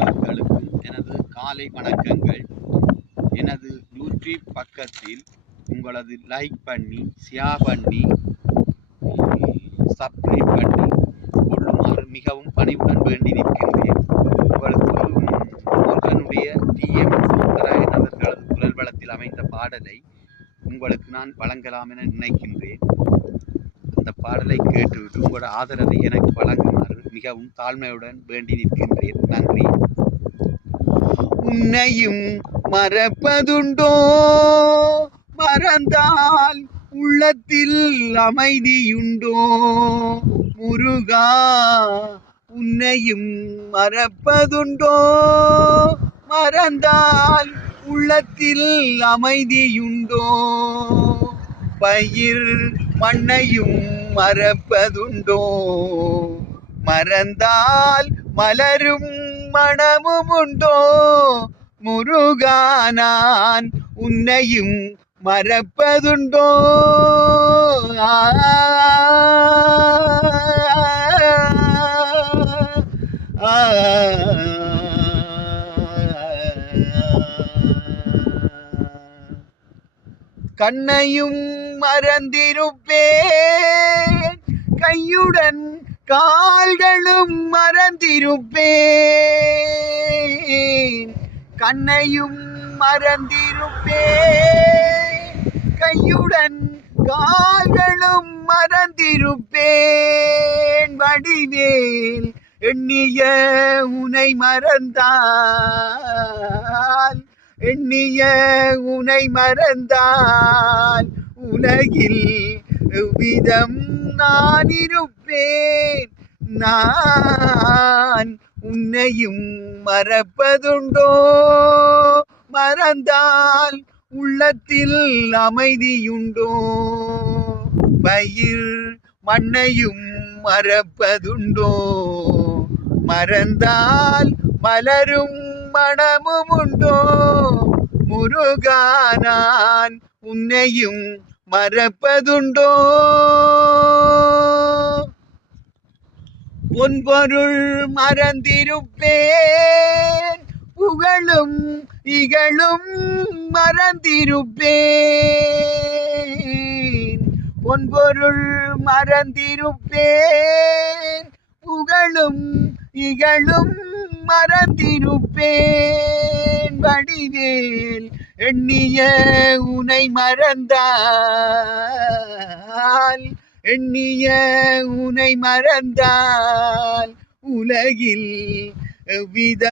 அனைவர்களுக்கும் எனது காலை வணக்கங்கள். எனது யூடியூப் பக்கத்தில் உங்களது லைக் பண்ணி, ஷேர் பண்ணி, சப்ஸ்கிரைப் பண்ணி கொள்ளுமாறு மிகவும் பணிவுடன் வேண்டி நிற்கின்றேன். உங்களுக்கு முருகனுடைய டிஎம் சௌந்தரராயன் அவர்களது குரல் வளத்தில் அமைந்த பாடலை உங்களுக்கு நான் வழங்கலாம் என நினைக்கின்றேன். அந்த பாடலை கேட்டுவிட்டு உங்களோட ஆதரவை எனக்கு வழங்குமாறு மிகவும் தாழ்மையுடன் வேண்டி நிற்கின்றேன். நன்றி. உன்னையும் மறப்பதுண்டோ, மறந்தால் உள்ளத்தில் அமைதியுண்டோ முருகா. உன்னையும் மறப்பதுண்டோ, மறந்தால் உள்ளத்தில் அமைதியுண்டோ. பயிர் மண்ணையும் மறப்பதுண்டோ, மறந்தால் மலரும் மனமும் உண்டோ முருகா. நான் உன்னையும் மறப்பதுண்டோ. கண்ணையும் மறந்திருப்பேன், கையுடன் கால்களும் மறந்திருப்பேன். கண்ணையும் மறந்திருப்பேன், கையுடன் கால்களும் மறந்திருப்பேன். வடிவேல் எண்ணிய உனை மறந்தால், எண்ணிய உனை மறந்தால் உலகில் எவ்விதம் நான் இருப்பேன். நான் உன்னையும் மறப்பதுண்டோ, மறந்தால் உள்ளத்தில் அமைதியுண்டோ. பயிர் மண்ணையும் மறப்பதுண்டோ, மறந்தால் மலரும் மனமும் உண்டோ முருகா. நான் உன்னையும் மறப்பதுண்டோ. பொன்பொருள் மறந்திருப்பேன், புகழும் இகழும் மறந்திருப்பேன். பொன்பொருள் மறந்திருப்பேன், புகழும் இகழும் மறந்திருப்பேன். வடிவேல் எண்ணிய உனை மறந்தால், எண்ணிய உனை மறந்தால் உலகில் எவ்வித